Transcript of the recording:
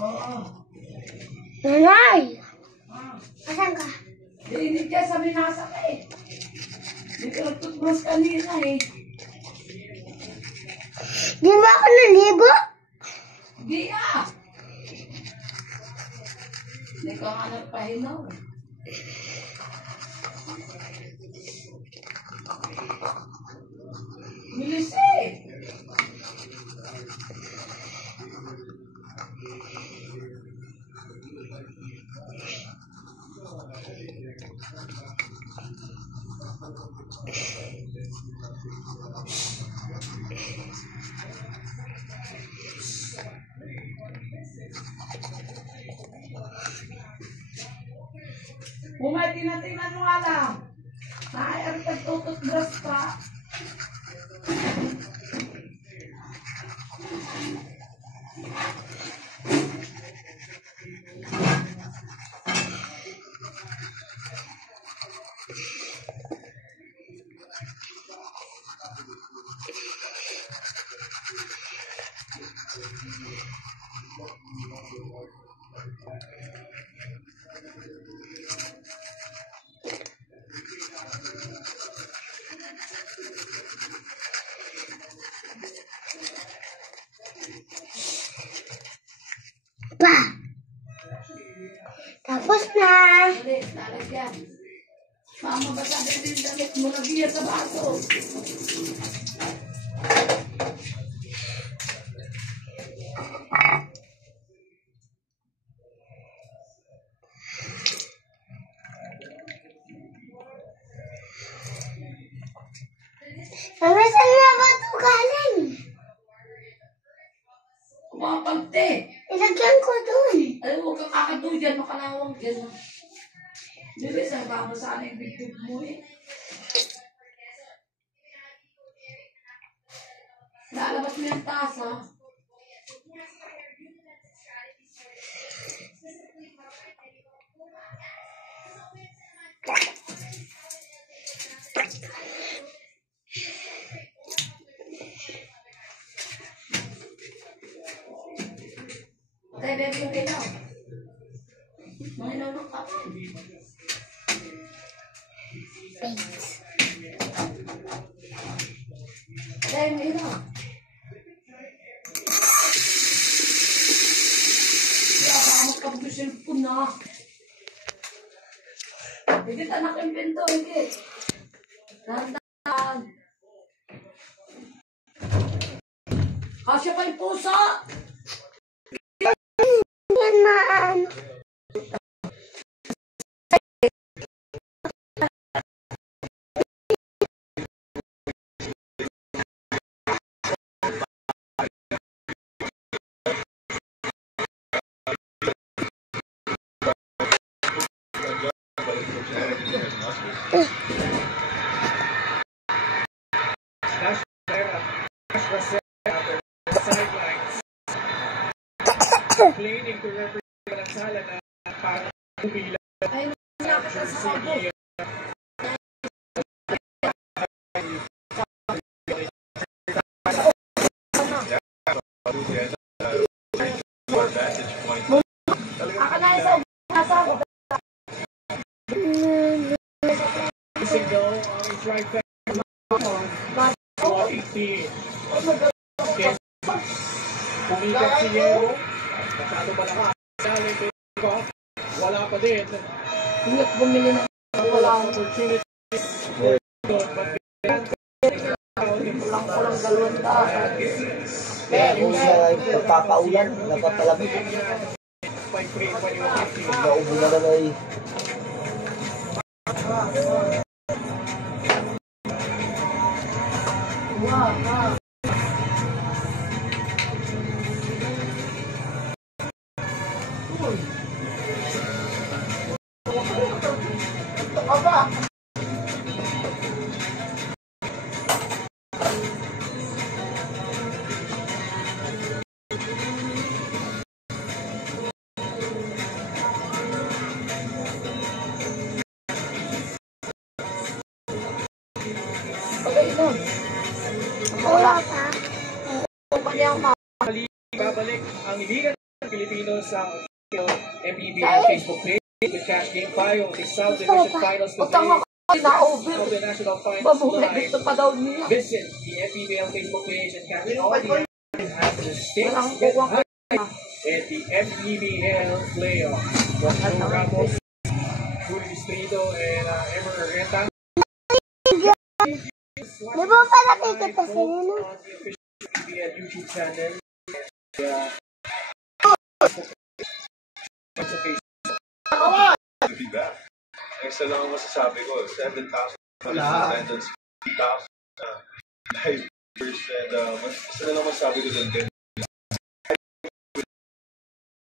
Oo. Nanay! Asan ka? Hindi ka sa binasa ka eh. Hindi ka nagtutbrush kanina eh. Di ba ako naligo? Hindi ah. Hindi ka nga nagpahilaw. Bilis eh. Umay, tinatingnan mo nga lang. Ay, ang pagtututbrush pa. Pa! Tapos na! Dali, lalagyan. Mama, basta din yung damit mo na biya sa baso. Mama, saan nga ba ito galing? Kumapagte. Ilagyan ko dun. Ay, huwag kang kakatuw dyan. Makalawang dyan. Dili, sa baba sana yung bigtog mo eh. Lalabas mo yung tasa. Tay, baby, yung ilaw. Mga ilaw ng kapal. Thanks. Tay, yung ilaw. Kaya baka magpag-vision po na. Higit anak yung pinto, higit. Dahan-dahan. Kasya pa yung pusa. Yan maan. Complaining to Representative Valenzuela na parang bumila. Ay, nakakita sa kabo. Akalain sa nasa ako. Signal on his right back. Pumikat si Yero. Masyado malakas. Wala pa din. Hindi ako bumili ng wala akong Opportunity. kulang-kulang 200. Kung sa pagpapaulan, napapalamig. Naubo na lang ay. Wow. Wala pa. Babalik ang liga Filipinos ang MPBL Facebook page with Cash Game 5 of the South Division Finals Utang ako kasi na-over. of the National Finals Babumay, Live. gusto pa daw niya. Visit the MPBL Facebook page and catch all the stakes Walang get kuwang high at the MPBL playoffs. Joe Ramos, Julio Distrito, and Emer Arreta. Di ba pa nakikita sa inyo? On the official MPBL YouTube channel. Feedback. Extra lang ang masasabi ko. 7,000 attendance, 3,000 live viewers, and mas na lang masasabi ko dun din.